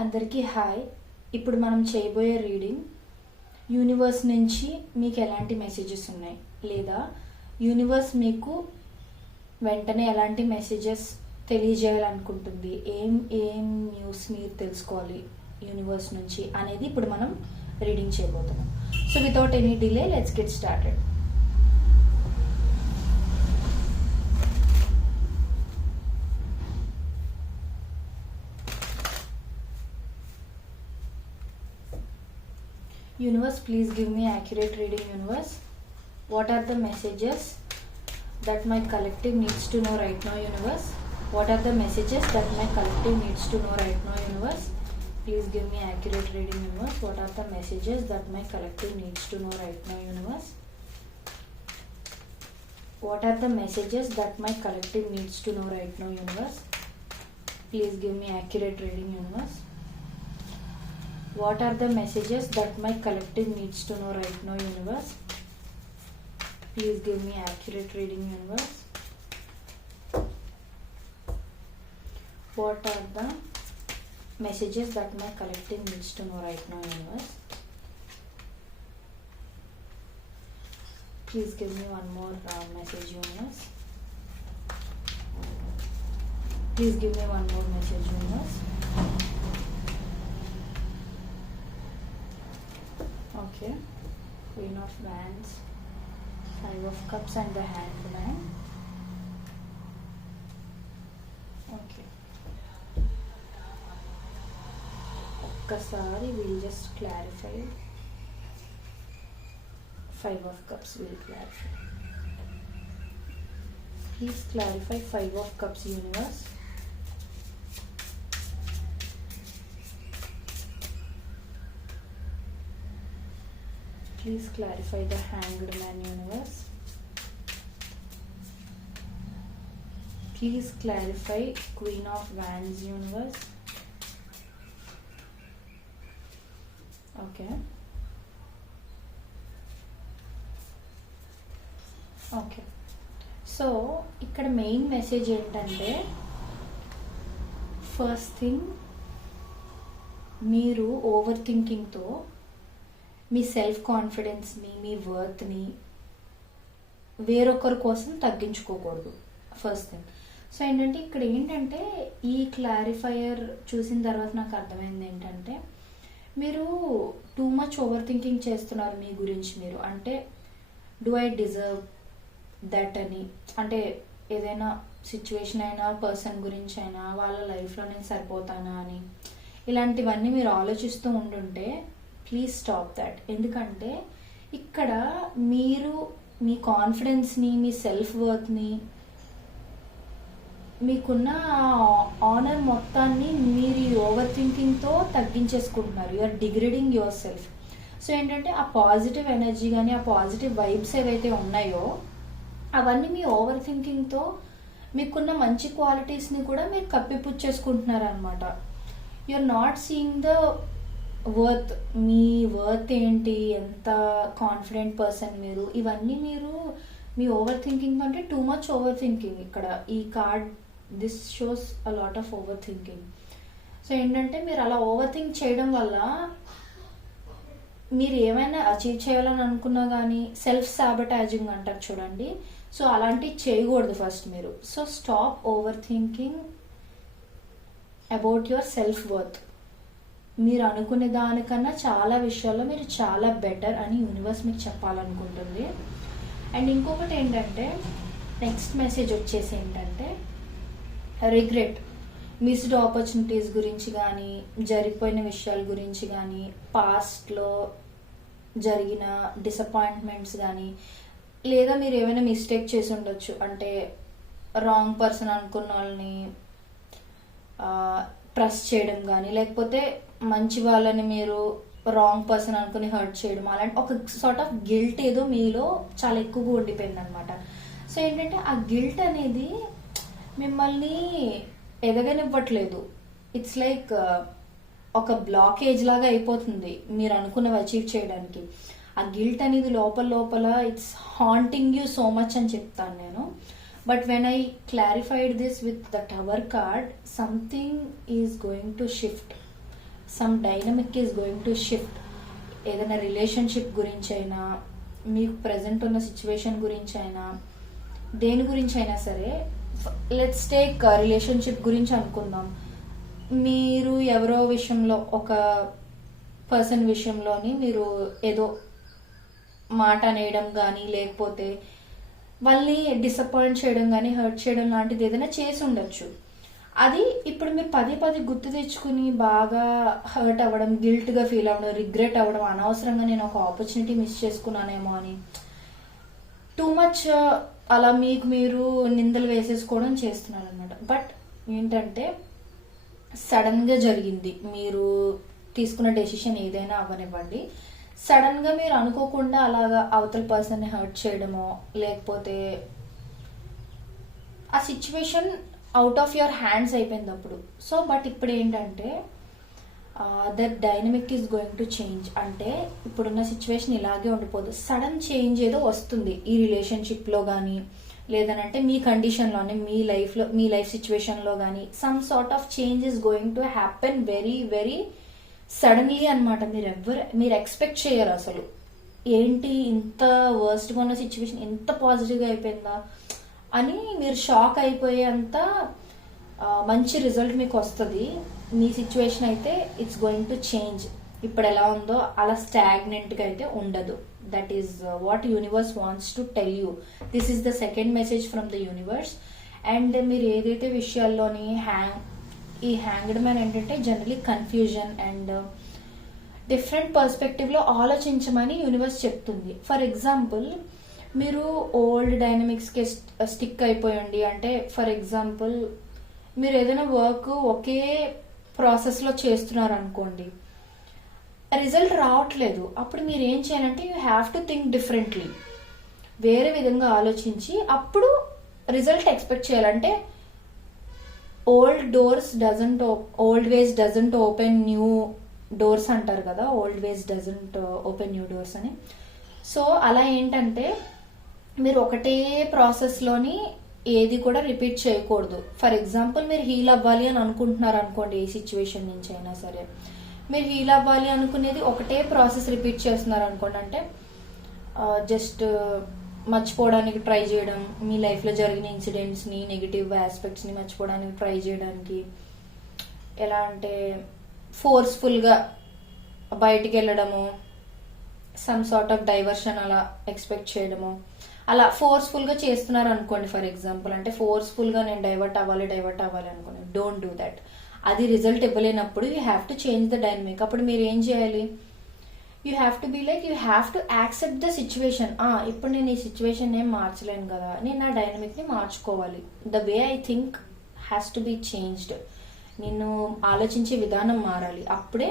అందరికీ హాయ్. ఇప్పుడు మనం చేయబోయే రీడింగ్ యూనివర్స్ నుంచి మీకు ఎలాంటి మెసేజెస్ ఉన్నాయి, లేదా యూనివర్స్ మీకు వెంటనే ఎలాంటి మెసేజెస్ తెలియజేయాలనుకుంటుంది, ఏం ఏం న్యూస్ మీరు తెలుసుకోవాలి యూనివర్స్ నుంచి అనేది ఇప్పుడు మనం రీడింగ్ చేయబోతున్నాం. So without any delay let's get started. Universe, please give me accurate reading. Universe, what are the messages that my collective needs to know right now? Universe, what are the messages that my collective needs to know right now? Universe, please give me accurate reading. Universe, what are the messages that my collective needs to know right now? Universe, what are the messages that my collective needs to know right now? Universe, please give me accurate reading. Universe, what are the messages that my collective needs to know right now? Universe, please give me accurate reading. Universe, what are the messages that my collective needs to know right now? Universe, please give me one more message. Universe, please give me one more message. Universe. Okay, Queen of Wands, Five of Cups and the Hangman. Okay, ఒక్కసారి we'll just clarify. Five of Cups will clarify. Please clarify Five of Cups, Universe. Please clarify the Hanged Man, Universe. Please clarify Queen of Wands, Universe. Okay. Okay, so ఇక్కడ main message ఏంటంటే, first thing, మీరు over థింకింగ్తో మీ self కాన్ఫిడెన్స్ని, మీ వర్త్ని వేరొకరి కోసం తగ్గించుకోకూడదు. First thing. So ఏంటంటే ఇక్కడ ఏంటంటే ఈ clarifier చూసిన తర్వాత నాకు అర్థమైంది ఏంటంటే, మీరు టూ మచ్ ఓవర్ థింకింగ్ చేస్తున్నారు మీ గురించి మీరు. అంటే డూ ఐ డిజర్వ్ దట్ అని, అంటే ఏదైనా సిచ్యువేషన్ అయినా, పర్సన్ గురించి అయినా, వాళ్ళ లైఫ్లో నేను సరిపోతానా అని, ఇలాంటివన్నీ మీరు ఆలోచిస్తూ ఉండుంటే ప్లీజ్ స్టాప్ దాట్. ఎందుకంటే ఇక్కడ మీరు మీ కాన్ఫిడెన్స్ని, మీ సెల్ఫ్ వర్త్ని, మీకున్న ఆనర్ మొత్తాన్ని మీరు ఈ ఓవర్ థింకింగ్తో తగ్గించేసుకుంటున్నారు. You are degrading yourself. So ఏంటంటే ఆ పాజిటివ్ ఎనర్జీ కానీ, ఆ పాజిటివ్ వైబ్స్ ఏవైతే ఉన్నాయో అవన్నీ మీ ఓవర్ థింకింగ్తో మీకున్న మంచి క్వాలిటీస్ని కూడా మీరు కప్పిపుచ్చేసుకుంటున్నారు అనమాట. You are not seeing the worth. మీ వర్త్ ఏంటి, ఎంత కాన్ఫిడెంట్ పర్సన్ మీరు, ఇవన్నీ మీరు మీ ఓవర్ థింకింగ్ అంటే టూ మచ్ ఓవర్ థింకింగ్. ఇక్కడ ఈ card this shows a lot of over thinking. So ఏంటంటే మీరు అలా ఓవర్ థింక్ చేయడం వల్ల మీరు ఏమైనా అచీవ్ చేయాలని అనుకున్నా కానీ సెల్ఫ్ సాబటాజింగ్ అంటారు చూడండి. సో అలాంటివి చేయకూడదు ఫస్ట్ మీరు. So stop over thinking about your self worth. మీరు అనుకునే దానికన్నా చాలా విషయాల్లో మీరు చాలా బెటర్ అని యూనివర్స్ మీకు చెప్పాలనుకుంటుంది. అండ్ ఇంకొకటి ఏంటంటే, నెక్స్ట్ మెసేజ్ వచ్చేసి ఏంటంటే, రిగ్రెట్, మిస్డ్ ఆపర్చునిటీస్ గురించి కానీ, జరిగిపోయిన విషయాల గురించి కానీ, పాస్ట్లో జరిగిన డిసప్పాయింట్మెంట్స్ కానీ, లేదా మీరు ఏమైనా మిస్టేక్ చేసి ఉండొచ్చు. అంటే రాంగ్ పర్సన్ అనుకున్న వాళ్ళని ట్రస్ట్ చేయడం కానీ, లేకపోతే మంచి వాళ్ళని మీరు రాంగ్ పర్సన్ అనుకుని హర్ట్ చేయడం, అలాంటి ఒక సార్ట్ ఆఫ్ గిల్ట్ ఏదో మీలో చాలా ఎక్కువగా ఉండిపోయింది అనమాట. సో ఏంటంటే ఆ గిల్ట్ అనేది మిమ్మల్ని ఎదగనివ్వట్లేదు. ఇట్స్ లైక్ ఒక బ్లాకేజ్ లాగా అయిపోతుంది మీరు అనుకున్నవి అచీవ్ చేయడానికి. ఆ గిల్ట్ అనేది లోపల లోపల it's haunting you so much అని చెప్తాను నేను. But when I clarified this with the Tower card, something is going to shift. Some dynamic is going to shift. ఏదైనా రిలేషన్షిప్ గురించి అయినా, మీకు ప్రజెంట్ ఉన్న సిచ్యువేషన్ గురించి అయినా, దేని గురించి అయినా సరే, లెట్స్ టేక్ రిలేషన్షిప్ గురించి అనుకుందాం. మీరు ఎవరో విషయంలో, ఒక పర్సన్ విషయంలోని మీరు ఏదో మాట అనేయడం కానీ, లేకపోతే వాళ్ళని డిసప్పాయింట్ చేయడం కానీ, హర్ట్ చేయడం లాంటిది ఏదైనా చేసి ఉండొచ్చు. అది ఇప్పుడు మీరు పదే పదే గుర్తు తెచ్చుకుని బాగా హర్ట్ అవ్వడం, గిల్ట్గా ఫీల్ అవ్వడం, రిగ్రెట్ అవ్వడం, అనవసరంగా నేను ఒక ఆపర్చునిటీ మిస్ చేసుకున్నానేమో అని టూ మచ్ అలా మీకు మీరు నిందలు వేసేసుకోవడం చేస్తున్నారు అనమాట. బట్ ఏంటంటే సడన్గా జరిగింది, మీరు తీసుకున్న డెసిషన్ ఏదైనా అవ్వనివ్వండి, సడన్గా మీరు అనుకోకుండా అలాగా అవతల పర్సన్ని హర్ట్ చేయడమో, లేకపోతే ఆ situation out of your hands అయిపోయింది అప్పుడు. సో బట్ ఇప్పుడు ఏంటంటే that dynamic is going to change. అంటే ఇప్పుడున్న సిచ్యువేషన్ ఇలాగే ఉండిపోదు, సడన్ చేంజ్ ఏదో వస్తుంది ఈ రిలేషన్షిప్లో కానీ, లేదనంటే మీ కండిషన్లోనే, మీ లైఫ్ సిచ్యువేషన్లో కానీ some sort of change is going to happen very very suddenly అనమాట. మీరు ఎక్స్పెక్ట్ చేయరు అసలు. ఏంటి ఇంత వర్స్ట్గా ఉన్న సిచ్యువేషన్ ఇంత పాజిటివ్గా అయిపోయిందా అని మీరు షాక్ అయిపోయేంత మంచి రిజల్ట్ మీకు వస్తుంది. మీ సిచ్యువేషన్ అయితే ఇట్స్ గోయింగ్ టు చేంజ్. ఇప్పుడు ఎలా ఉందో అలా స్టాగ్నెంట్గా అయితే ఉండదు. That is what universe wants to tell you. This is the second message from the universe. And మీరు ఏదైతే విషయాల్లోని ఈ హ్యాంగ్డ్ మ్యాన్ ఏంటంటే జనరలీ కన్ఫ్యూజన్ అండ్ డిఫరెంట్ పర్స్పెక్టివ్లో ఆలోచించమని యూనివర్స్ చెప్తుంది. ఫర్ ఎగ్జాంపుల్, మీరు ఓల్డ్ డైనమిక్స్కి స్టిక్ అయిపోయండి. అంటే ఫర్ ఎగ్జాంపుల్, మీరు ఏదైనా వర్క్ ఒకే ప్రాసెస్లో చేస్తున్నారు అనుకోండి, రిజల్ట్ రావట్లేదు. అప్పుడు మీరు ఏం చేయాలంటే you have to think differently. వేరే విధంగా ఆలోచించి అప్పుడు రిజల్ట్ ఎక్స్పెక్ట్ చేయాలంటే old ways doesn't open new doors అంటారు కదా, old ways doesn't open new doors అని. సో అలా ఏంటంటే మీరు ఒకటే ప్రాసెస్లోని ఏది కూడా రిపీట్ చేయకూడదు. ఫర్ ఎగ్జాంపుల్, మీరు హీల్ అవ్వాలి అని అనుకుంటున్నారు అనుకోండి, ఏ సిచ్యువేషన్ నుంచి అయినా సరే మీరు హీల్ అవ్వాలి అనుకునేది ఒకటే ప్రాసెస్ రిపీట్ చేస్తున్నారు అనుకోండి. అంటే జస్ట్ మర్చిపోవడానికి ట్రై చేయడం, మీ లైఫ్లో జరిగిన ఇన్సిడెంట్స్ని, నెగిటివ్ ఆస్పెక్ట్స్ని మర్చిపోవడానికి ట్రై చేయడానికి, ఎలా అంటే ఫోర్స్ఫుల్గా బయటికి వెళ్ళడము, సమ్ సార్ట్ ఆఫ్ డైవర్షన్ అలా ఎక్స్పెక్ట్ చేయడము, అలా ఫోర్స్ఫుల్గా చేస్తున్నారు అనుకోండి. ఫర్ ఎగ్జాంపుల్, అంటే ఫోర్స్ఫుల్గా నేను డైవర్ట్ అవ్వాలి అనుకోండి. Don't do that. అది రిజల్ట్ ఇవ్వలేనప్పుడు you have to change the dynamic. అప్పుడు మీరు ఏం చేయాలి? You have to be like, you have to accept the situation. ఇప్పుడు నేను ఈ సిచ్యువేషన్ ఏం మార్చలేను కదా, నేను నా డైనమిక్ని మార్చుకోవాలి. The way I think has to be changed. నేను ఆలోచించే విధానం మారాలి. అప్పుడే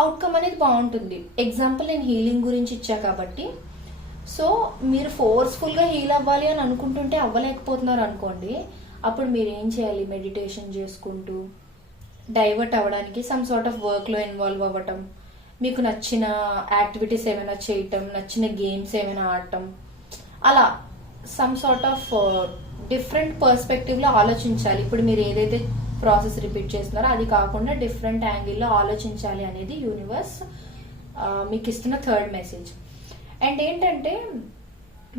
అవుట్కమ్ అనేది బాగుంటుంది. ఎగ్జాంపుల్, నేను హీలింగ్ గురించి ఇచ్చా కాబట్టి, సో మీరు ఫోర్స్ఫుల్గా హీల్ అవ్వాలి అని అనుకుంటుంటే అవ్వలేకపోతున్నారు అనుకోండి, అప్పుడు మీరు ఏం చేయాలి? మెడిటేషన్ చేసుకుంటూ డైవర్ట్ అవ్వడానికి సమ్ సార్ట్ ఆఫ్ వర్క్లో ఇన్వాల్వ్ అవ్వటం, మీకు నచ్చిన యాక్టివిటీస్ ఏమైనా చేయటం, నచ్చిన గేమ్స్ ఏమైనా ఆడటం, అలా సమ్ సార్ట్ ఆఫ్ డిఫరెంట్ పర్స్పెక్టివ్లో ఆలోచించాలి. ఇప్పుడు మీరు ఏదైతే ప్రాసెస్ రిపీట్ చేస్తున్నారో అది కాకుండా డిఫరెంట్ యాంగిల్లో ఆలోచించాలి అనేది యూనివర్స్ మీకు ఇస్తున్న థర్డ్ మెసేజ్. అండ్ ఏంటంటే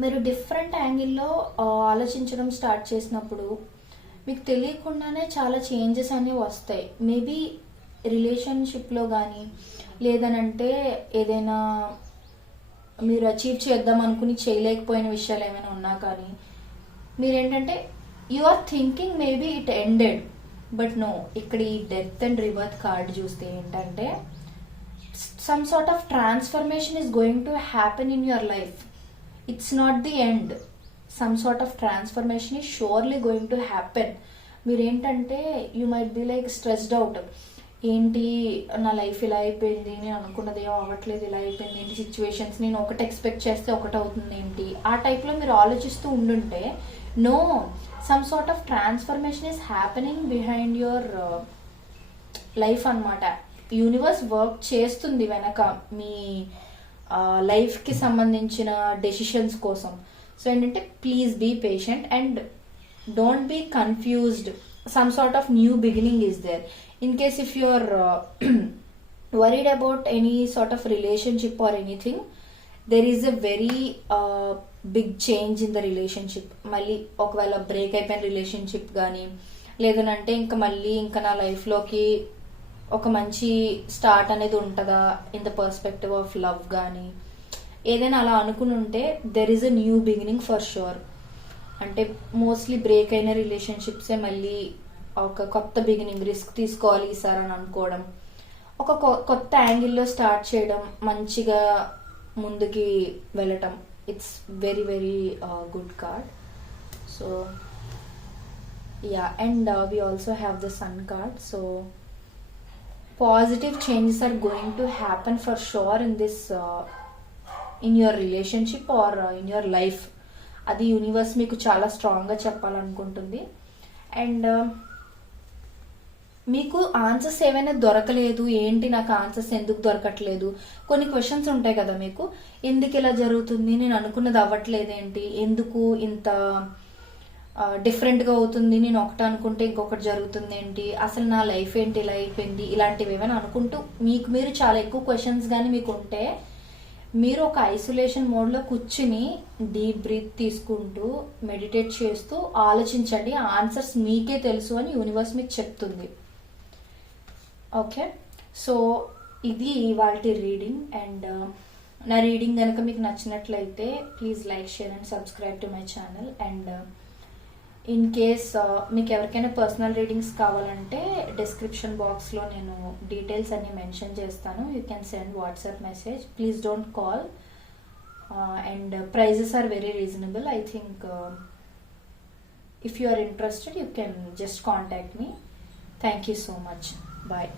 మీరు డిఫరెంట్ యాంగిల్లో ఆలోచించడం స్టార్ట్ చేసినప్పుడు మీకు తెలియకుండానే చాలా చేంజెస్ అనేవి వస్తాయి. మేబీ రిలేషన్షిప్లో కానీ, లేదనంటే ఏదైనా మీరు అచీవ్ చేద్దాం అనుకుని చేయలేకపోయిన విషయాలు ఏమైనా ఉన్నా కానీ, మీరేంటంటే you are thinking maybe it ended, but no. ఇక్కడ ఈ డెత్ అండ్ రిబర్త్ కార్డ్ చూస్తే ఏంటంటే some sort of transformation is going to happen in your life. It's not the end. Some sort of transformation is surely going to happen. మీరు ఏంటంటే you might be like stressed out. ఏంటి నా life ఇలా అయిపోయింది, నేను అనుకున్నది ఏమో అవ్వట్లేదు, ఇలా అయిపోయింది ఏంటి సిచ్యువేషన్స్, నేను ఒకటి ఎక్స్పెక్ట్ చేస్తే ఒకటి అవుతుంది ఏంటి, ఆ టైప్లో మీరు ఆలోచిస్తూ ఉండుంటే, no, some sort of transformation is happening behind your life అన్నమాట. యూనివర్స్ వర్క్ చేస్తుంది వెనక మీ లైఫ్కి సంబంధించిన డెసిషన్స్ కోసం. సో ఏంటంటే please be patient and don't be confused. Some sort of new beginning is there. In case if you're worried about any sort of relationship or anything, there is a very big change in the relationship. మళ్ళీ ఒకవేళ break అయిపోయిన relationship కానీ లేదనంటే ఇంకా మళ్ళీ ఇంకా నా లైఫ్లోకి ఒక మంచి స్టార్ట్ అనేది ఉంటుందా in the perspective of love కానీ ఏదైనా అలా అనుకుని ఉంటే there is a new beginning for sure. అంటే మోస్ట్లీ బ్రేక్ అయిన రిలేషన్షిప్సే మళ్ళీ ఒక కొత్త బిగినింగ్, రిస్క్ తీసుకోవాలి సార్ అని అనుకోవడం, ఒక కొత్త యాంగిల్లో స్టార్ట్ చేయడం, మంచిగా ముందుకి వెళ్ళటం. It's very very good card. So yeah, and we also have the sun card. So positive changes are going to happen for sure in this in your relationship or in your life. అది universe మీకు చాలా స్ట్రాంగ్గా చెప్పాలనుకుంటుంది. And మీకు answers ఏమైనా దొరకలేదు, ఏంటి నాకు answers ఎందుకు దొరకట్లేదు, కొన్ని క్వశ్చన్స్ ఉంటాయి కదా మీకు, ఎందుకు ఇలా జరుగుతుంది, నేను అనుకున్నది అవ్వట్లేదు ఏంటి, ఎందుకు ఇంత డిఫరెంట్గా అవుతుంది, నేను ఒకటి అనుకుంటే ఇంకొకటి జరుగుతుంది ఏంటి, అసలు నా లైఫ్ ఏంటి ఇలా అయిపోయింది, ఇలాంటివి ఏమైనా అనుకుంటూ మీకు మీరు చాలా ఎక్కువ క్వశ్చన్స్ కానీ మీకు ఉంటే మీరు ఒక ఐసోలేషన్ మోడ్లో కూర్చుని డీప్ బ్రీత్ తీసుకుంటూ మెడిటేట్ చేస్తూ ఆలోచించండి. ఆన్సర్స్ మీకే తెలుసు అని యూనివర్స్ మీకు చెప్తుంది. ఓకే, సో ఇది ఇవాల్టి రీడింగ్. అండ్ నా రీడింగ్ కనుక మీకు నచ్చినట్లయితే please like, share and subscribe to my channel. And in case మీకు ఎవరికైనా పర్సనల్ రీడింగ్స్ కావాలంటే డిస్క్రిప్షన్ బాక్స్లో నేను డీటెయిల్స్ అన్ని మెన్షన్ చేస్తాను. You can send WhatsApp message, please don't call. And prices are very reasonable. I think if you are interested you can just contact me. Thank you so much. Bye.